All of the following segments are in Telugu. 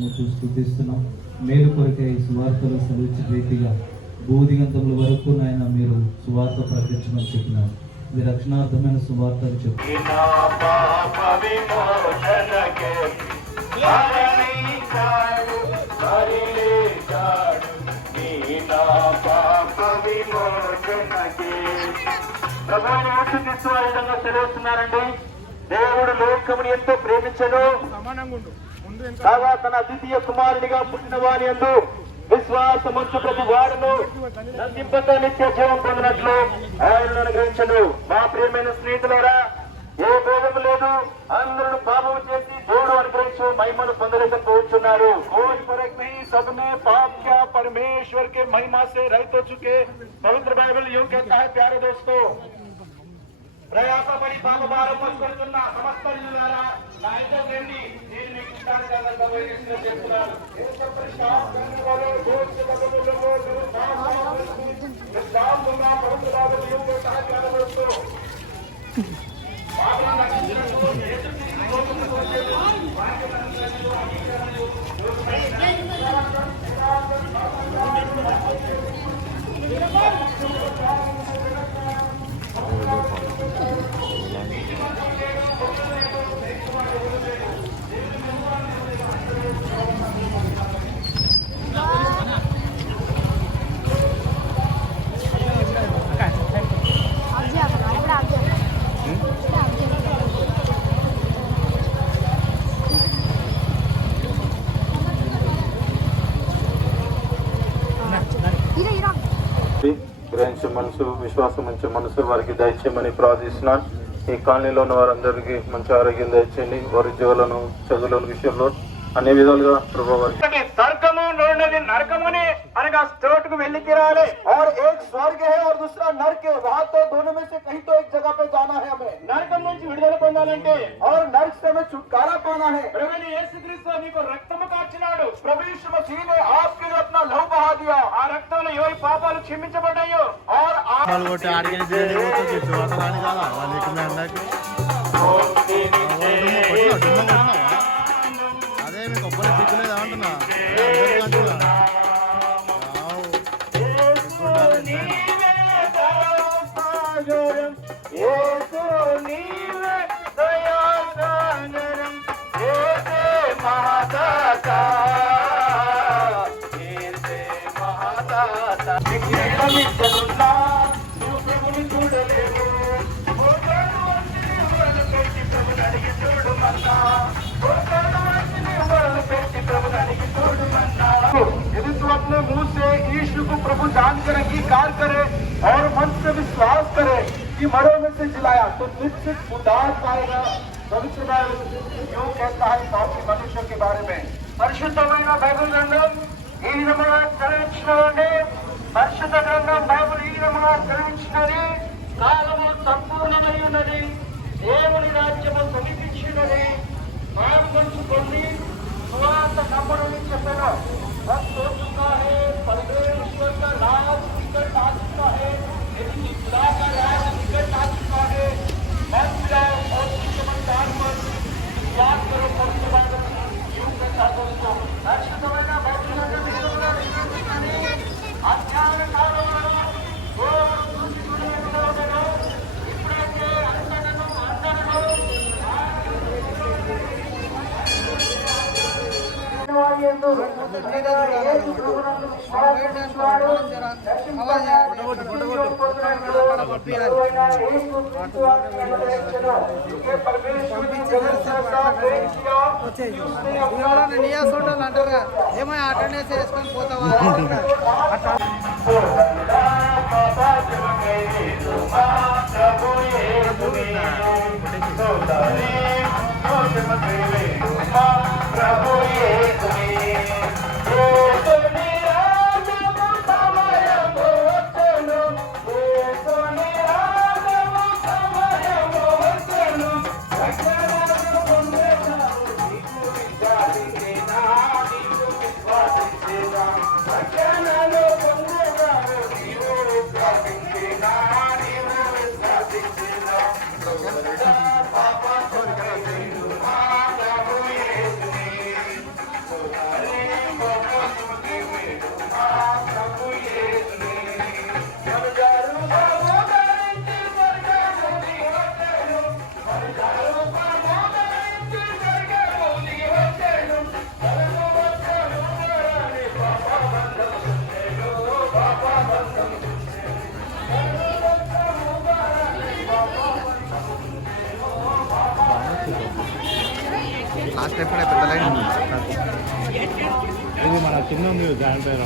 నమ్ముచూ స్తుతిస్తున్నాం. మేలు కొరకే ఈ సువార్తలు సెలవిచ్చిన రీతిగా భూదిగంతముల వరకు నాయన మీరు సువార్త ప్రకటించమని చెప్పినారు. ఇది రక్షణార్థమైన సువార్త అని సెలవుస్తున్నారండి. దేవుడు లోకముని ఎంతో ప్రేమించను కాగా తన అద్వితీయ కుమారునిగా పుట్టిన వారి యందు విశ్వాసముంచు ప్రతి వాడును నందింపక నిత్య జీవం పొందినట్లు ఆయనను అనుగ్రహించను. మా ప్రియమైన స్నేహితులారా, ఏ భేదము లేదు, అందరూ పాపం చేసి దేవుడు అనుగ్రహించు మహిమను పొందలేకపోతున్నారు. कोई फर्क नहीं, सब ने पाप किया, परमेश्वर के महिमा से रहित हो चुके। पवित्र बाइबल यूं कहता है, प्यारे दोस्तों, ప్రయాసపడి పాప భారం మోసుకొస్తున్న సమస్త ఇల్లారా నా ఇంట్లో రండి, నేను మీకు ఇస్తాను కదా చెప్తున్నాను. గ్రహించే మనసు, విశ్వాసం ఉంచే మనసు వారికి దయచేయమని ప్రార్థిస్తున్నాను. ఈ కాలనీలో ఉన్న వారందరికీ మంచి ఆరోగ్యం దయచేయండి. వారి జీవులను, చదువుల విషయంలో అన్ని విధాలుగా ప్రభావం. స్వర్గము నోడినది నరకముని అనగా స్టోర్కు వెళ్ళి తీరాలి. और एक स्वर्ग है और दूसरा नरक है, वहां तो दोनों में से कहीं तो एक जगह पे जाना है हमें. నరకం నుంచి విడుదల పొందాలంటే और नरक से हमें छुटकारा पाना है. ప్రభువైన యేసుక్రీస్తు నీకు రక్తము కార్చినాడు. प्रभु यीशु मसीह ने आपके लिए अपना लहू बहा दिया. ఆ రక్తంలో ఎవరి పాపాలు క్షమించబడ్డాయో और అదే మీకు ఒక్కరి దిక్కులేదు అంటున్నా. यदि तू अपने मुंह से यीशु को प्रभु जानकर अंगीकार करे और मन से विश्वास करे कि मरों में से जिलाया, तो निश्चित उद्धार पाएगा. पवित्र यूं कहता है पापी मनुष्य के बारे में. పరిశుద్ధమైన బైబిల్ గ్రంథం ఈ విధముగా చదివించినది. పరిశుద్ధ గ్రంథం బైబిల్ ఈ విధముగా చదివించినది. కాలము సంపూర్ణమై ఉన్నది, దేవుని రాజ్యము సమీపించినది. మారు మనసు పొంది सुवार्त नंबरों చెప్పను. अब हो चुका है, परमेश्वर का राज निकट आ चुका है, यदि खुदा का राज निकट आ चुका है. मन जाओ और चमत्कार पर याद करो. परमेश्वर यूं कहता दोस्तों, పరిశుద్ధమైన బైబిల్ గ్రంథాన్ని అధ్యాయ కాలంలో ఇప్పుడైతే అందరూ నియాసోటలు అంటారుగా, ఏమో అటెండెన్స్ వేసుకొని పోతావా అట్లా. లాస్ట్ ఎప్పుడే పెద్ద లైన్ ఉంది. ఇది మన చిన్న ఉంది దానిపైన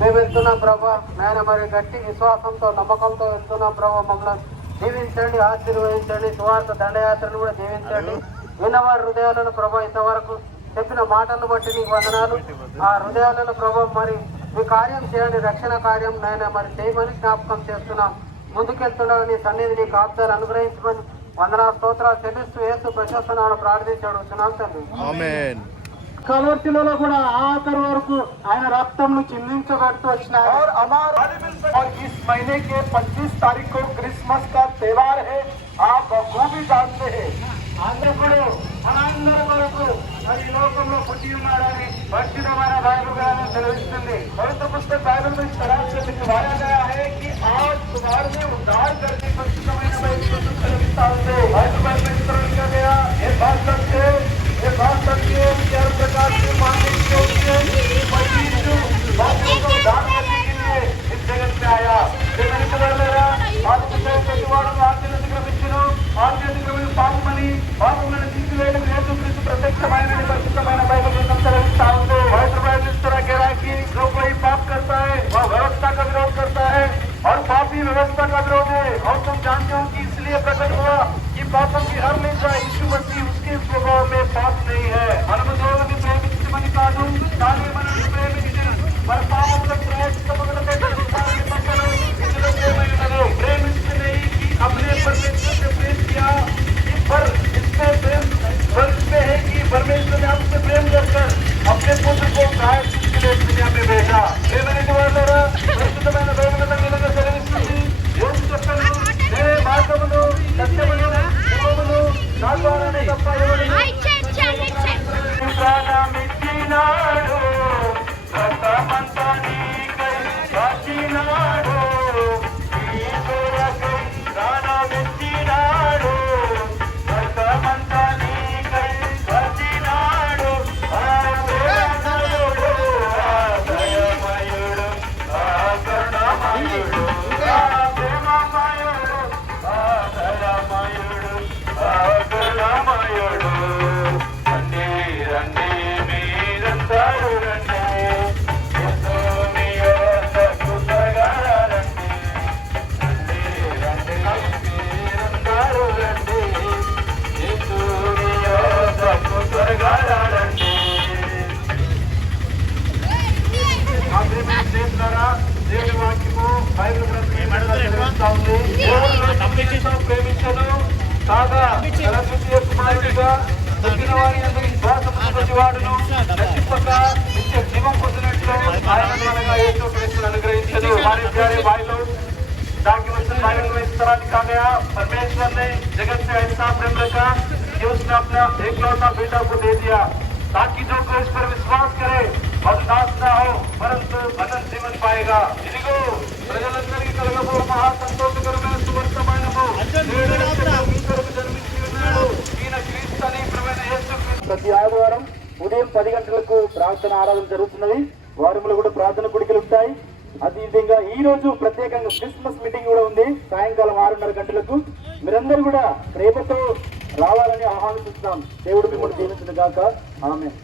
మేము వెళ్తున్నాం ప్రభా. నేను మరి గట్టి విశ్వాసంతో నమ్మకంతో వెళ్తున్నాం ప్రభా. మమ్మల్ని దీవించండి, ఆశీర్వదించండి. సువార్త దండయాత్రను కూడా దీవించండి. విన్నవారి హృదయాలను ప్రభా ఇంతవరకు చెప్పిన మాటలను బట్టి నీకు వందనాలు. ఆ హృదయాలను ప్రభా మరి మీ కార్యం చేయండి, రక్షణ కార్యం నేను మరి చేయమని జ్ఞాపకం చేస్తున్నాం. ముందుకెళ్తుండగా నీ సన్నిధి నీ కాపుదలు అనుగ్రహించమని వందనా స్తోత్రాలు చెల్లిస్తూ యేసు ప్రశస్తనాలను ప్రార్థించి అడుగుతున్నాం తండ్రి. ఆమేన్. కల్వర్తిలో కూడా ఆఖరి వరకు ఆయన రక్తంను చిందించబడుతూ వచ్చినారు. और इस महीने के 25 तारीख को क्रिसमस का त्योहार है, आप बखूबी जानते हैं. అందుకుడు మనందరి కొరకు మరి ఈ లోకంలో పుట్టి ఉన్నాడని పరిశుద్ధమైన బైబిల్ గ్రంథం తెలియజేస్తుంది. पवित्र पुस्तक बाइबल में इस तरह से लिखवाया गया है कि आज तुम्हारे में उद्धार करने पर समय बाइबल में इस तरह लिखा गया. ये बात सत्य है, ये बात सत्य है कि हर प्रकार से मानने योग्य मसीह बातों को उद्धार करने के लिए इस जगत में आया. ప్రత్యక్షమైన పరిశుద్ధమైన బైబిల్ గ్రంథం చదివిస్తా ఉంది. पवित्र बाइबल इस तरह कह रहा है कि जो कोई पाप करता है वह व्यवस्था का विरोध करता है और पापी व्यवस्था का विरोध है. और तुम जानते हो कि इसलिए प्रकट हुआ कि पापों की हर लेखा यीशु मसीह उसके स्वभाव में पाप नहीं है. మనము దేవుని ప్రేమించమని కాదు, కానీ మనల్ని ప్రేమించి మన పాపములకు ప్రాయశ్చిత్తములకై చేసిన పక్కన ఇందులో ప్రేమైనదో प्रेमिंचते नहीं कि अपने परमेश्वर से प्रेम किया, पर इसमें प्रेम में है कि परमेश्वर ने आपसे प्रेम करकर अपने पुत्र को प्रायश्चित के लिए दुनिया में भेजा. ప్రేమని ద్వారా పరిశుద్ధమైన బైబిల్ గ్రంథంలో చదివిస్తుంది. యేసు చెప్పాడు, నేనే మార్గమును సత్యమును జీవమును, నా ద్వారానే తప్ప ఎవరును ప్రాణమిచ్చినాడు, రక్తమంతా నీకై కాచినాడు, నీ కొరకై ప్రాణమిచ్చినాడు, రక్తమంతా నీకై కాచినాడు. ఆదరణయుడు, ఆదయమయుడు, ఆకరుణమయుడు, ప్రేమమయుడు, ఆదరమయుడు, ఆకరుణమయుడు. రండి రండి మీరంతా ఎంతో ప్రేమించను కాగా తన ద్వితీయ కుమారుడిగా పుట్టిన వారి యందు విశ్వాసము ప్రతివాడును నశింపక నిత్య జీవం పొందినట్లు ఆయన మనగా యేసుక్రీస్తును అనుగ్రహించను। हमारे प्यारे भाई लोग डॉक्यूमेंट बाइबल में इस तरह लिखा गया, परमेश्वर ने जगत से ऐसा प्रेम रखा कि उसने अपना एकलौता बेटा को दे दिया ताकि जो कोई इस पर विश्वास करे और नाश न हो परंतु अनंत जीवन पाएगा। इदिगो ప్రజలందరికీ కలగబో మహా సంతోషకరమైన సువర్తమానము జన్మించి ఉన్నాడు ఈయన క్రీస్తు అని ప్రభువైన యేసుక్రీస్తు। ప్రతి ఆదివారం ఉదయం 10 గంటలకు ప్రార్థన ఆరాధన జరుగుతున్నది। వారములు కూడా ప్రార్థన కుడికలు ఉంటాయి। అదేవిధంగా ఈ రోజు ప్రత్యేకంగా క్రిస్మస్ మీటింగ్ కూడా ఉంది సాయంకాలం 6:30 గంటలకు। మీరందరూ కూడా ప్రేమతో రావాలని ఆహ్వానిస్తున్నాం। దేవుడు మిమ్మల్ని దీవించును గాక। ఆమేన్।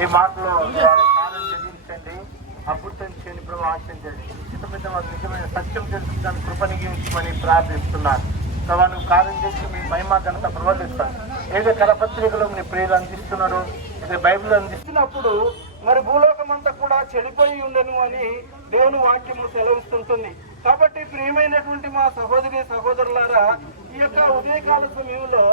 ఈ మాటలో కాలం జయించండి, అభివృద్ధించండి, ప్రభు ఆశించండి, చిత్తమైన వారు నిజమైన సత్యం తెలుసుకుని కృపనిగించమని ప్రార్థిస్తున్నారు। ప్రభావ నువ్వు కార్యం చేసి మీ మహిమ ఘనత ప్రవర్తిస్తాను। ఏదో కరపత్రికలు మీ ప్రియులు అందిస్తున్నారు, ఇది బైబిల్ అందిస్తున్నప్పుడు మరి భూలోకం అంతా కూడా చెడిపోయి ఉండను అని దేవుని వాక్యము సెలవిస్తుంటుంది। కాబట్టి ప్రియమైనటువంటి మా సహోదరి సహోదరులారా, ఈ యొక్క ఉదయకాల సమయంలో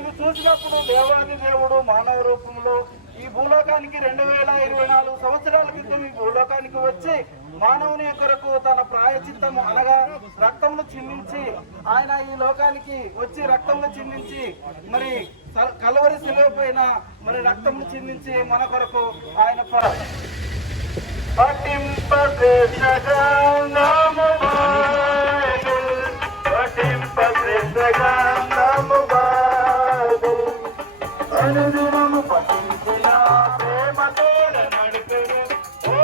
ఇది చూసినప్పుడు దేవాది దేవుడు మానవ రూపంలో ఈ భూలోకానికి 2024 సంవత్సరాల క్రితం ఈ భూలోకానికి వచ్చి మానవుని కొరకు తన ప్రాయచిత్తము అనగా రక్తమును చిందించి ఆయన ఈ లోకానికి వచ్చి రక్తమును చిందించి మరి కల్వరి శిలువ పైన మరి రక్తమును చిందించి మన కొరకు ఆయన అనుదినము పఠించిన ప్రేమతో నడిపెను ఓ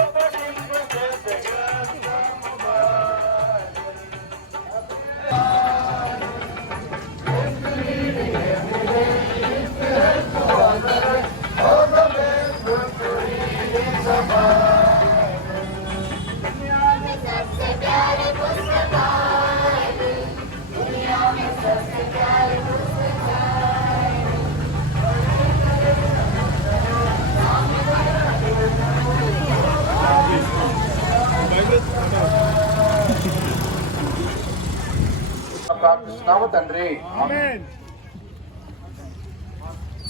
ప్రార్థిస్తున్నాము తండ్రి. ఆమేన్.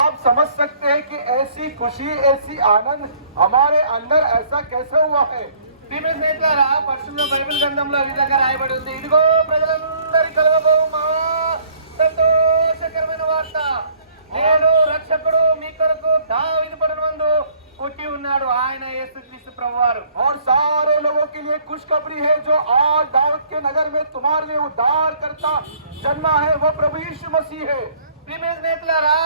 आप समझ सकते हैं कि ऐसी खुशी ऐसी आनंद हमारे अंदर ऐसा कैसे हुआ है. ప్రియమైన స్నేహితులారా, పరిశుద్ధ బైబిల్ గ్రంథంలో ఈ విధంగా రాయబడి ఉంది. ఇదిగో ప్రజలందరి కలగబోవు మా సంతోషకరమైన వార్త, నేను రక్షకుడు మీ కొరకు దావీదు పట్టణమందు పుట్టి ఉన్నాడు, ఆయన యేసుక్రీస్తు ప్రభువారు. और सारे लोगों के लिए खुशखबरी है, जो आज दाऊद के नगर में तुम्हारे लिए उद्धार करता जन्मा है, वो प्रभु यीशु मसीह है. ప్రియమైన స్నేహితులారా,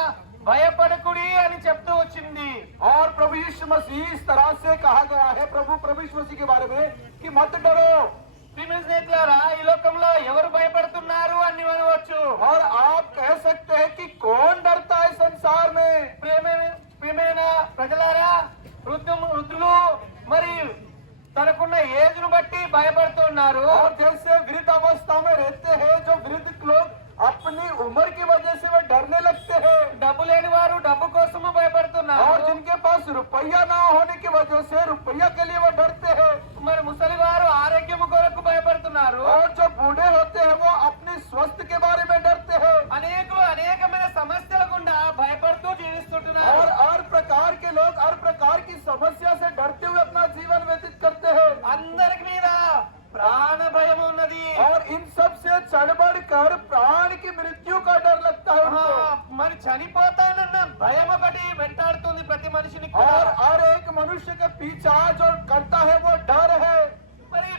భయపడకుడి అని చెప్తూ వచ్చింది. और प्रभु यीशु मसीह इस तरह से कहा गया है प्रभु यीशु मसीह के बारे में कि मत डरो. ప్రియమైన స్నేహితులారా, ఈ లోకంలో ఎవరు భయపడుతున్నారు అని అనవచ్చు. और आप कह सकते हैं कि कौन डरता है संसार में. ప్రియమైన ప్రజలారా, వృద్ధులు మరి తనకున్న ఏజ్ను బట్టి భయపడుతున్నారు. और जैसे वृद्ध अवस्था में रहते हैं, जो वृद्ध लोग अपनी उम्र की वजह से वे डरने लगते हैं. డబ్బు లేని వారు డబ్బు కోసము భయపడుతున్నారు. और जिनके पास रुपया ना होने की वजह से रुपया के लिए वो डरते हैं. మరి ముసలి వారు ఆరోగ్యము కొరకు భయపడుతున్నారు. और जो बूढ़े होते हैं वो अपने स्वास्थ्य के बारे में डरते हैं. అనేకులు అనేకమైన సమస్యల గుండా భయపడుతూ జీవిస్తుంటున్నారు. और हर प्रकार के लोग हर प्रकार की समस्या से डरते हुए अपना जीवन व्यतीत करते हैं. అందరికి మీద ప్రాణ భయం ఉన్నది. और इन सब से चढ़ कर प्राण की मृत्यु का डर लगता है उनको. మరి చనిపోతానన్న భయం ఒకటి వెంటాడుతుంది ప్రతి మనిషిని కూడా. और हर एक मनुष्य के पीछा जो करता है वो डर है. మరి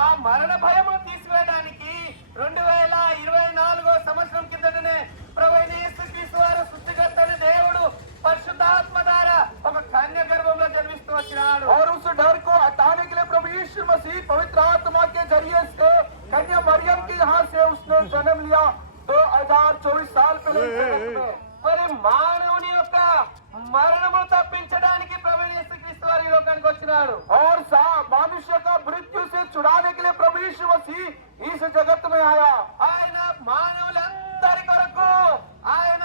ఆ మరణ భయము తీసివేయడానికి 2024 సంవత్సరం కిందటనే ప్రభువైన యేసుక్రీస్తు వారు సృష్టికర్త అయిన దేవుడు పరిశుద్ధాత్మ ద్వారా ఒక కన్య గర్భంలో జన్మిస్తూ వచ్చినాడు. और उस डर को हटाने के लिए प्रभु यीशु मसीह पवित्र आत्मा के जरिए से कन्या मरियम के यहाँ से उसने जन्म लिया 2024 साल पहले इस जगत में. మరి మానవుని యొక్క మరణము తప్పించడానికి ప్రభువైన యేసుక్రీస్తు వారు ఈ లోకానికి వచ్చినాడు. और मनुष्य का मृत्यु से छुड़ाने के लिए प्रभु यीशु मसीह इस जगत में आया. ఆయన మానవులందరి కొరకు ఆయన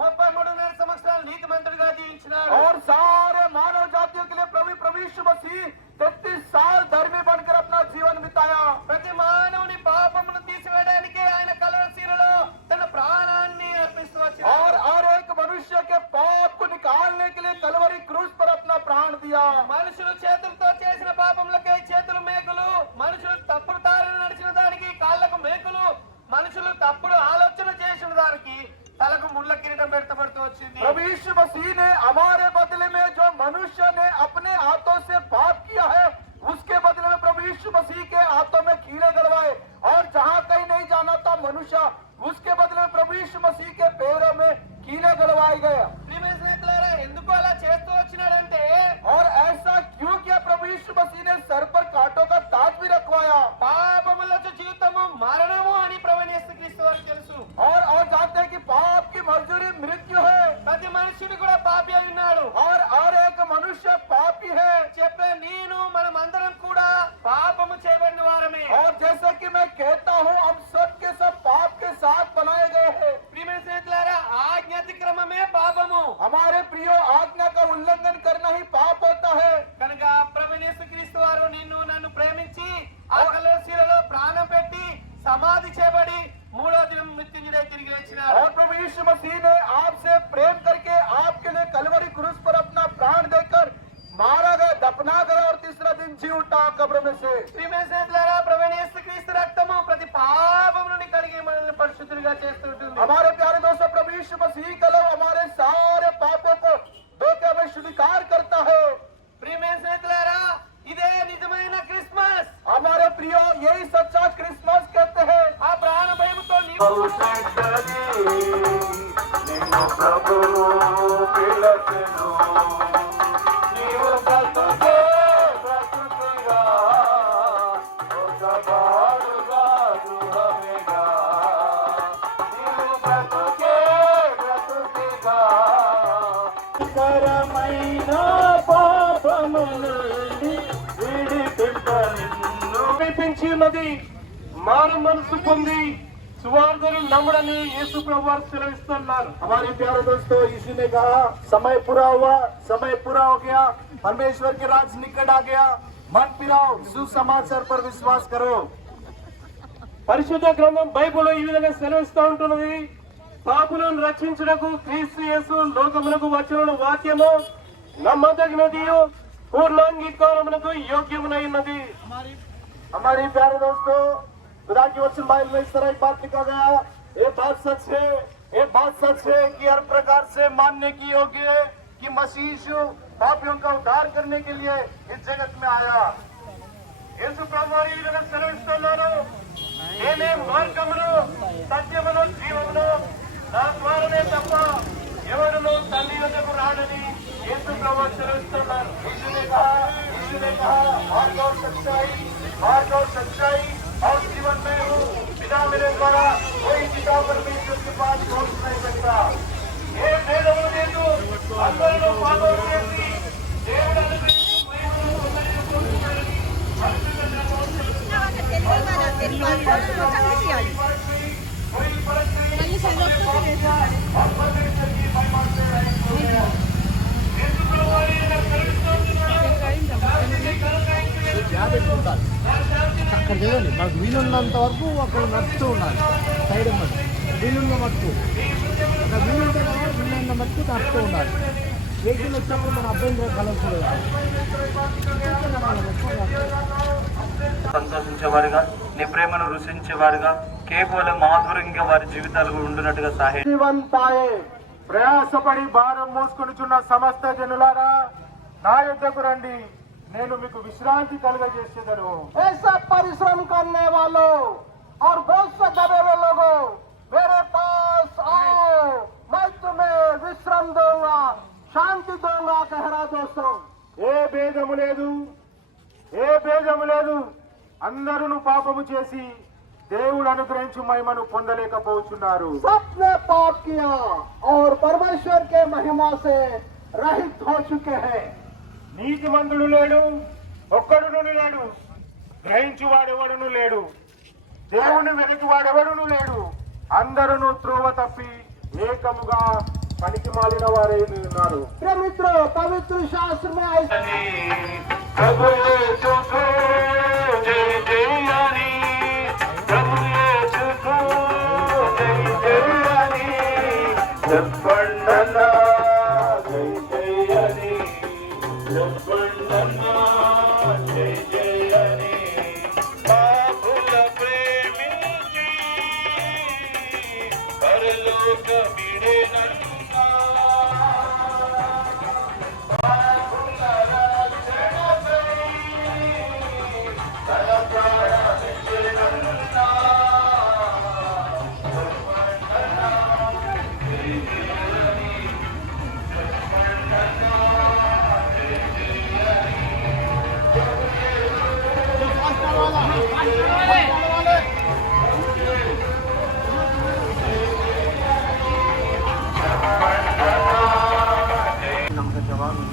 33 సంవత్సరాలు నీతిమంతుడిగా జీవించినాడు. और सारे मानव जातियों के लिए प्रभु यीशु मसीह 33 साल धर्मी बनकर अपना जीवन बिताया. ప్రతి మానవుని పాపమును తీసివేయడానికి ఆయన కలవరశీలలో తన ప్రాణాన్ని అర్పిస్తూ और వచ్చాడు. हर एक मनुष्य के पाप को निकालने के लिए कलवरी क्रूस पर अपना प्राण दिया. మనుషులు చేతులతో చేసిన పాపములకై చేతులు మేకులు, మనుషులు తప్పుడు దారిని నడిచిన దానికి కాళ్ళకు మేకులు, మనుషులు తప్పుడు ఆలోచన చేసిన దానికి తలకు ముళ్ళ కిరీటం పెట్టబడుతూ వచ్చింది. प्रभु यीशु मसीह ने हमारे बदले में जो मनुष्य ने अपने हाथों से पाप किया है, उसके बदले में प्रभु यीशु मसीह के हाथों में कीड़े गड़वाए. और जहाँ कहीं नहीं जाना था मनुष्य, उसके बदले में प्रभु यीशु मसीह के पैरों में कीड़े गड़वाए गए. ప్రియమైన స్నేహితులారా, ఎందుకు అలా చేస్తూ వచ్చినాడంటే और ऐसा क्यों किया प्रभु यीशु मसीह ने सर पर कांटों का ताज भी रखवाया. పాపముల జీవితము మరణము అని ప్రభువైన యేసుక్రీస్తు వారికి తెలుసు. और जानते हैं कि पाप की मजदूरी मृत्यु है. ప్రతి మనుషుడు కూడా పాపి అయి ఉన్నాడు. और हर एक मनुष्य पापी है. చెప్పే నేను మనం అందరం కూడా పాపము చేయబడిన వారమే. और जैसा कि मैं कहता हूँ, हम सब के सब पाप के साथ बनाए गए हैं. ప్రియమైన స్నేహితులారా, ఆజ్ఞాతిక్రమమే పాపము. हमारे प्रियो आज्ञा का उल्लंघन करना ही पाप होता है. కనుక ప్రభువైన యేసుక్రీస్తు వారు నిన్ను నన్ను ప్రేమించి ఆ కలవరశీలలో ప్రాణం పెట్టి సమాధి చేయబడి 3వ దినం మృత్యుంజయుడై తిరిగి లేచినాడు. और प्रभु यीशु मसीह ने आपसे प्रेम करके आपके लिए कलवरी क्रूस पर अपना प्राण देकर मारा गया, दफना गया और तीसरा दिन जी उठा कब्र में से. ప్రియమైన స్నేహితులారా, ప్రభువైన యేసుక్రీస్తు రక్తము ప్రతి పాపము నుండి కడిగి మనల్ని పరిశుద్ధులుగా చేస్తుంటుంది. हमारे प्यारे दोस्तों, प्रभु यीशु मसीह का लव हमारे सारे पापों को धोखे में स्वीकार करता है. ప్రియమైన స్నేహితులారా, ఇదే నిజమైన క్రిస్మస్. हमारे प्रियो, यही सच्चा क्रिसमस कहते हैं. ఆ ప్రాణ భయముతో నీవు ఉన్నది. మారు మనసు పొంది सुवार्धन नम्रने यीशु प्रभु सेलविस्तुन्नारु. हमारे प्यारे दोस्तों, यीशु ने कहा समय पूरा हुआ, समय पूरा हो गया, परमेश्वर के राज निकट आ गया, मत फिराओ, सुसमाचार पर विश्वास करो. పరిశుద్ధ గ్రంథం బైబిల్ ఈ విధంగా సెలవిస్తూ ఉంటున్నది. పాపులను రక్షించుటకు క్రీస్తు యేసు లోకమునకు వచ్చిన వాక్యము నమ్మదగినది, పూర్ణాంగీకారమునకు యోగ్యమునైనది. हमारे प्यारे दोस्तों, खुदा की वचन बाइबल में इस तरह एक बात लिखा गया, ये बात सच है, ये बात सच है कि हर प्रकार से मानने की योग्य है कि मसीह यीशु पापियों का उद्धार करने के लिए इस जगत में आया. యేసు ప్రభువు ఈ విధంగా సెలవిస్తున్నారు, నేనే మార్గమును సత్యమును జీవమును, నా ద్వారానే తప్ప ఎవరును తండ్రి వద్దకు రాడని యేసు ప్రభువు సెలవిస్తున్నారు. यीशु ने कहा मार्ग और सच्चाई और जीवन में हूँ, बिना मेरे द्वारा कोई पिता परमेश्वर के पास पहुंच नहीं सकता. ये వేదములు లేదు, అందరిలో పాపం చేసి దేవుడు అనుగ్రహించిన ప్రేమను కొందరిని పొందుతారని कोई फर्क नहीं, और परमेश्वर की महिमा से रहित हो गया. యేసు ప్రభువు ఈ విధంగా అక్కడ చేయాలి. మనకు వీలున్నంత వరకు అక్కడ నడుస్తూ ఉండాలి. సైడ్ అన్నమాట వీలున్న మట్టుకు అక్కడ వీలుంటే వీలున్న మట్టుకు నడుస్తూ ఉండాలి. వెహికల్ వచ్చినప్పుడు మన అభ్యంతరం కలగకూడదు. సంతోషించేవారుగా, నీ ప్రేమను రుచించేవారుగా, కేవలం మాధుర్యంగా వారి జీవితాలు ఉండునట్టుగా సహాయం. జీవన్ పాయే ప్రయాసపడి భారం మోసుకొనిచున్న సమస్త జనులారా, నా యొద్దకు రండి, నేను మీకు విశ్రాంతి కలుగజేసేదను. ऐसा परिश्रम करने वालों और बोझ से दबे हुए लोगों, मेरे पास आओ, मैं तुम्हें विश्राम दूंगा, शांति दूंगा कह रहा दोस्तों. ఏ భేదము లేదు, అందరూ పాపము చేసి దేవుడు అనుగ్రహించు మహిమను పొందలేకపోతున్నారు. सबने पाप किया और परमेश्वर के महिमा से रहित हो चुके हैं. నీతిమంతుడు లేడు, ఒక్కడును లేడు, గ్రహించువాడెవడును లేడు, దేవుని వెతికివాడెవడును లేడు, అందరూ త్రోవ తప్పి ఏకముగా పనికి మాలిన వారే ఉన్నారు. మిత్ర పవిత్ర శాస్త్రం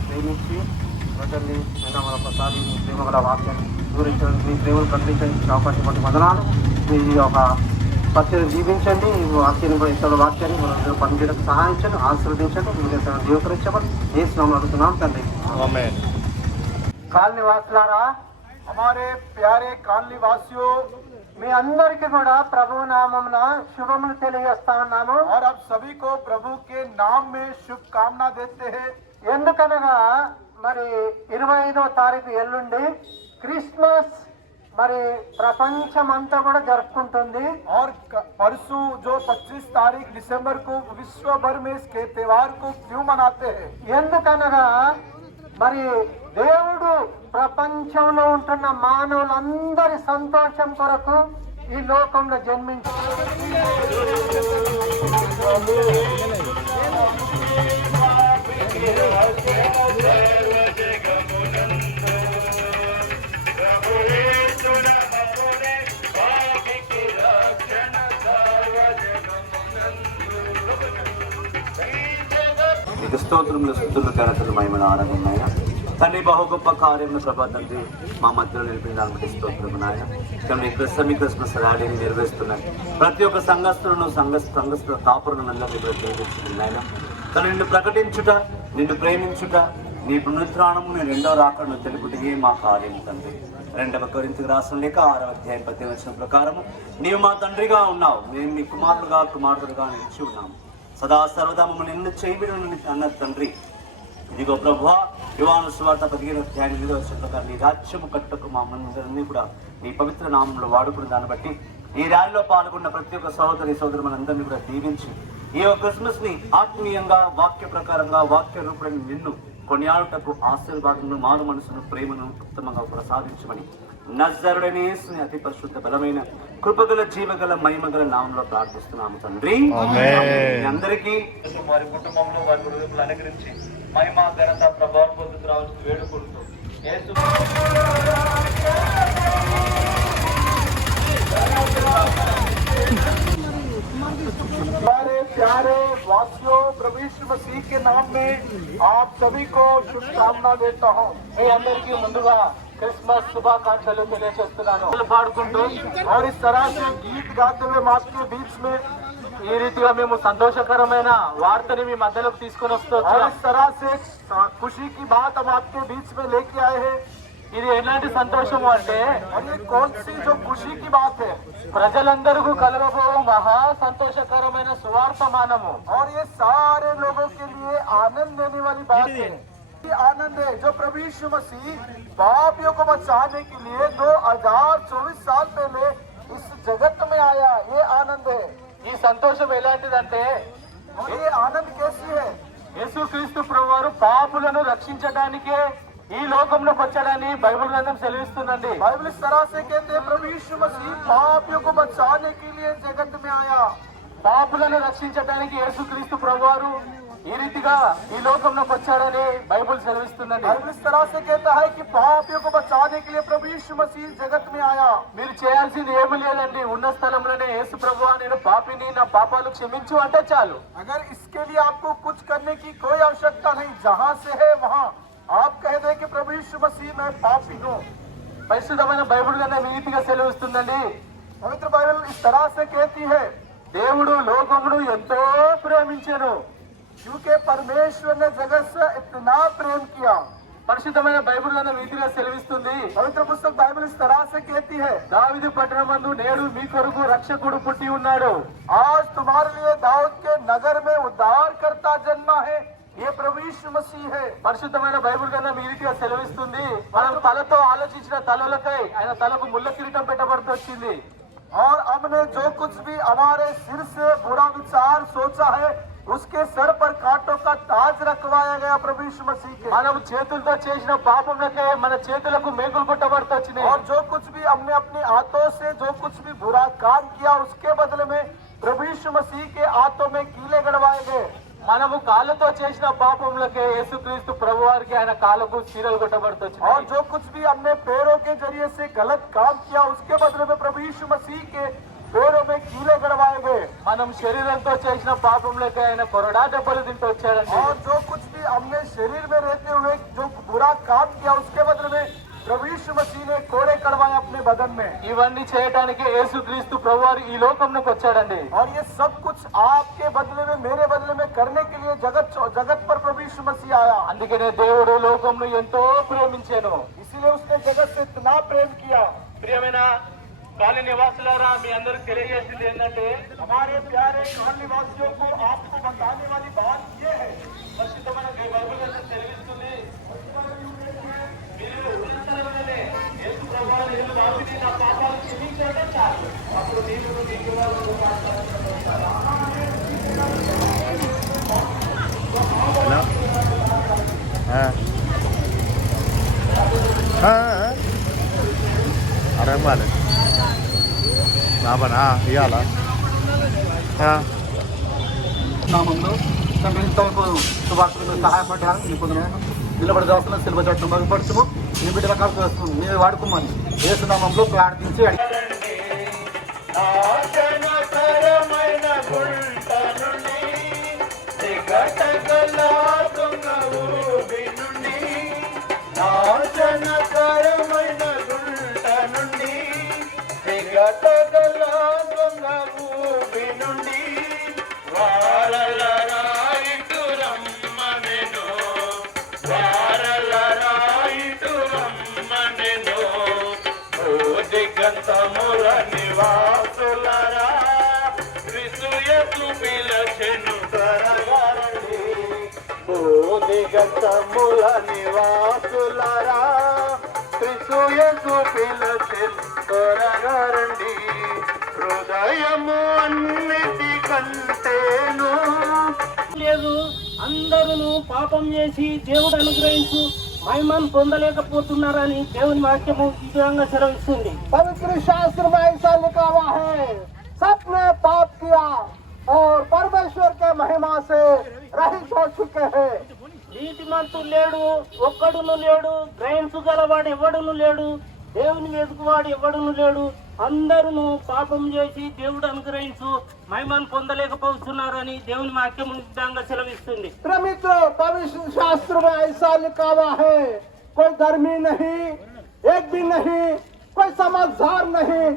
ప్రేమించి ప్రజల్ని మరొకసారి మీ ప్రేమ గల వాక్యాన్ని వివరించండి, మీ ప్రేమను ప్రకటించడానికి అవకాశం పట్టి వందనాలు. మీ యొక్క పరిచయం జీవించండి, ఆశీర్వదించిన వాక్యాన్ని మనం పనిచేయడానికి సహాయించండి, ఆశీర్వదించండి. మీరు జీవికరించమని ఏ స్నామం అడుగుతున్నాం తండ్రి. కాలనీ వాసులారా, हमारे प्यारे కాలనీ వాసియో, మీ అందరికీ కూడా ప్రభు నామమున శుభములు తెలియజేస్తా ఉన్నాము. और आप सभी को प्रभु के नाम में शुभकामना देते हैं. ఎందుకనగా మరి 25వ తారీఖు ఎల్లుండి క్రిస్మస్ మరి ప్రపంచం అంతా కూడా జరుపుకుంటుంది. और परसों जो 25 तारीख दिसंबर को विश्व भर में इसके त्योहार को क्यों मनाते हैं? ఎందుకనగా మరి దేవుడు ప్రపంచంలో ఉంటున్న మానవులందరి సంతోషం కొరకు ఈ లోకంలో జన్మించారు. స్తోత్రములు, స్తుతులు, ఘనతలు, మహిమలు, ఆరాధన నాయన తండ్రి. బహు గొప్ప కార్యములు ప్రభా తండ్రి మా మధ్యలో నిలిపిన స్తోత్రము నాయన. తండ్రి క్రిస్మస్ ర్యాలీని నిర్వహిస్తున్నాయి. ప్రతి ఒక్క సంఘస్థులను సంఘస్థుల కాపురులను అందరినీ ప్రతినిధించింది నాయన. తను నిన్ను ప్రకటించుట, నిన్ను ప్రేమించుట, నీ పునరుత్థానము నీ రెండవ రాకడను తెలుపుటే మా కార్యము తండ్రి. 2 కొరింథీయులకు రాసిన లేఖ 6వ అధ్యాయం 10వ వచనం ప్రకారము నీవు మా తండ్రిగా ఉన్నావు, మేము నీ కుమారులుగా కుమార్తెలుగా నిలిచి ఉన్నాము. సదా సర్వదా మమ్మల్ని నిన్ను చేయబిడని అన్న తండ్రి. ఇదిగో ప్రభువా, యోహాను సువార్త 15వ అధ్యాయం 8వ వచనం ప్రకారం నీ రాజ్యము కట్టుకు మా మందరినీ కూడా నీ పవిత్ర నామంలో వాడుకున్న దాన్ని బట్టి ఈ ర్యాలీలో పాల్గొన్న ప్రతి ఒక్క సహోదరి మనందరినీ కూడా దీవించి ఈ యొక్క క్రిస్మస్ ని ఆత్మీయంగా వాక్య ప్రకారంగా వాక్య రూపంలో నిన్ను కొనియాడుటకు ఆశీర్వాదమును మారు మనసును ప్రేమను ఉత్తమంగా ప్రసాదించమని నజరుడైన యేసుని అతి పరిశుద్ధ బలమైన కృపగల జీవగల మహిమగల నామంలో ప్రార్థిస్తున్నాము తండ్రి. అందరికీ వారి కుటుంబంలో వారి కుటుంబాలు అనుగ్రహించి మహిమ ఘనత ప్రభావం పొందుతూ రావాల్సి వేడుకుంటూ యేసు हमारे प्यारे वासियों, प्रभु यीशु मसीह के नाम में आप सभी को शुभकामना देता हूँ. मैं अंदर की मुंदुगा क्रिसमस శుభాకాంక్షలు తెలియజేస్తున్నాను. పాడుకుంటూ और इस तरह से गीत गाते हुए आपके बीच में ఈ రీతిగా మేము సంతోషకరమైన వార్తని మీ మధ్యలోకి తీసుకొని వస్తాం. इस तरह से खुशी की बात हम आपके बीच में लेके आए हैं. ఇది ఎలాంటి సంతోషము అంటే कौन सी जो खुशी की बात है, ప్రజలందరికీ కలగబో మహా సంతోషకరమైన సువార్తమానము. और ये सारे लोगों के लिए आनंद देने वाली बात है. ये आनंद है जो प्रभु यीशु मसीह पापियों को बचाने के लिए 2024 साल पहले इस जगत में आया. ये आनंद है. ఈ సంతోషం ఎలాంటిదంటే ये आनंद कैसी है, యేసుక్రీస్తు ప్రభువారు పాపులను రక్షించడానికే ఈ లోకంలోకి వచ్చాడని బైబిల్ గ్రంథం సెలవిస్తుందండి. బైబిల్ इस तरह से कहते हैं प्रभु यीशु मसीह पापियों को बचाने के लिए जगत में आया. పాపులను రక్షించడానికి యేసుక్రీస్తు ప్రభువారు ఈ రీతిగా ఈ లోకంలోకి వచ్చాడని బైబిల్ సెలవిస్తుందండి. బైబిల్ इस तरह से कहता है कि पापियों को बचाने के लिए प्रभु यीशु मसीह जगत में आया. మీరు చేయాల్సింది ఏమీ లేదండి, ఉన్న స్థలంలోనే యేసు ప్రభువా నేను పాపిని, నా పాపాలు క్షమించు అంటే చాలు. अगर इसके लिए आपको कुछ करने की कोई आवश्यकता नहीं, जहाँ से है वहाँ आप कह दे कि प्रभु यीशु मसीह मैं पापी हूँ. పరిశుద్ధమైన బైబిల్ గ్రంథం ఈ రీతిగా సెలవిస్తుందండి. పవిత్ర బైబిల్ इस तरह से कहती है దేవుడు లోకమును ఎంతో ప్రేమించెను, क्योंकि परमेश्वर ने जगत से इतना प्रेम किया. పరిశుద్ధమైన బైబిల్ గ్రంథం ఈ రీతిగా సెలవిస్తుంది. పవిత్ర పుస్తక బైబిల్ इस तरह से कहती है దావీదు పట్టణమందు నేడు మీ కొరకు రక్షకుడు పుట్టి ఉన్నాడు. आज तुम्हारे लिए दाऊद के नगर में उद्धारकर्ता जन्मा है. ये प्रभु यीशु मसीह है. పరిశుద్ధమైన బైబిల్ గ్రంథం ఈ రీతిగా సెలవిస్తుంది. మనం తలతో ఆలోచించిన తలలకై ఆయన తలకు ముళ్ళ కిరీటం పెట్టబడుతూ వచ్చింది. और हमने जो कुछ भी हमारे सिर से बुरा विचार सोचा है उसके सर पर कांटों का ताज रखवाया गया प्रभु यीशु मसीह के. మనం చేతులతో చేసిన పాపములకే మన చేతులకు మేకులు కొట్టబడుతూ వచ్చినాయి. और जो कुछ भी हमने अपने हाथों से जो कुछ भी बुरा काम किया उसके बदले में प्रभु यीशु मसीह के हाथों में कीले गड़वाए गए. మనము కాళ్ళతో చేసిన పాపములకే యేసుక్రీస్తు ప్రభువారికి ఆయన కాళ్ళకు చీరలు కొట్టబడుతూ వచ్చినాయి. और जो कुछ भी हमने पैरों के जरिए से गलत काम किया उसके बदले में प्रभु यीशु मसीह के पैरों में कीले गड़वाए गए. మనం శరీరంతో చేసిన పాపములకే ఆయన కొరడా దెబ్బలు తింటూ వచ్చాడండి. और जो कुछ भी हमने शरीर में रहते हुए जो बुरा काम किया उसके बदले में प्रभु यीशु मसीह ने कोड़े कड़वाए अपने बदन में. ఇవన్నీ చేయడానికి యేసుక్రీస్తు ప్రభువారు ఈ లోకంలోకి వచ్చాడండి. और ये सब कुछ आपके बदले में मेरे बदले में करने के लिए जगत पर प्रभु यीशु मसीह आया. అందుకనే దేవుడు లోకంను ఎంతో ప్రేమించెను. इसीलिए उसने जगत से इतना प्रेम किया. ప్రియమైన కాలనీ నివాసులారా మీ అందరికి తెలియజేసింది ఏంటంటే हमारे प्यारे కాలనీ నివాసిयों को आपको बताने वाली बात ये है పరిశుద్ధమైన బైబిల్ గ్రంథం తెలియజేస్తుంది మీరు ఉన్నతమైనదే యేసు ప్రభువారు యేసు పాపిని నా పాపాలు క్షమించండి చాలు. అప్పుడు నీవు నీకు వాళ్ళు అరే మాలే రాబనా ఇవ్వాలా నామంలో తండ్రి ఇంతవరకు శుభార్తలకు సహాయపడ్డాను. నీ పొందడం నిలబడి దోస్తులను సిలువ చట్టం మరుగుపరచము. నీ బిడ్డల కాపు మీరు వాడుకోమని యేసు నామంలో ప్రార్థించి వారల రాయిటు రమ్మనెను వార దిగంతముల నివాసులరా క్రీస్తు యేసు పిలచెను త్వరగా రండి భూదిగంతముల నివాసులరా క్రీస్తు యేసు పిలచెను త్వరగా రండి హృదయము అన్నిటికంటేను లేదు అందరూ పాపం చేసి దేవుడు అనుగ్రహించు మహిమను పొందలేకపోతున్నారని దేవుని వాక్యము ఈ విధంగా సెలవిస్తుంది. पवित्र शास्त्र में ऐसा लिखा हुआ है, सबने पाप किया और परमेश्वर के महिमा से रहित हो चुके हैं। నీతిమంతుడు లేడు, ఒక్కడును లేడు, గ్రహించగలవాడు ఎవడును లేడు, దేవుని వెతుకువాడు ఎవడును లేడు. అందరూ పాపం చేసి దేవుడు అనుగ్రహించు మహిమను పొందలేకపోతున్నారని దేవుని వాక్యం ఈ విధంగా సెలవిస్తుంది. मित्रों, पवित्र शास्त्र में ऐसा लिखा हुआ है, कोई धर्मी नहीं, एक भी नहीं, कोई समझदार नहीं,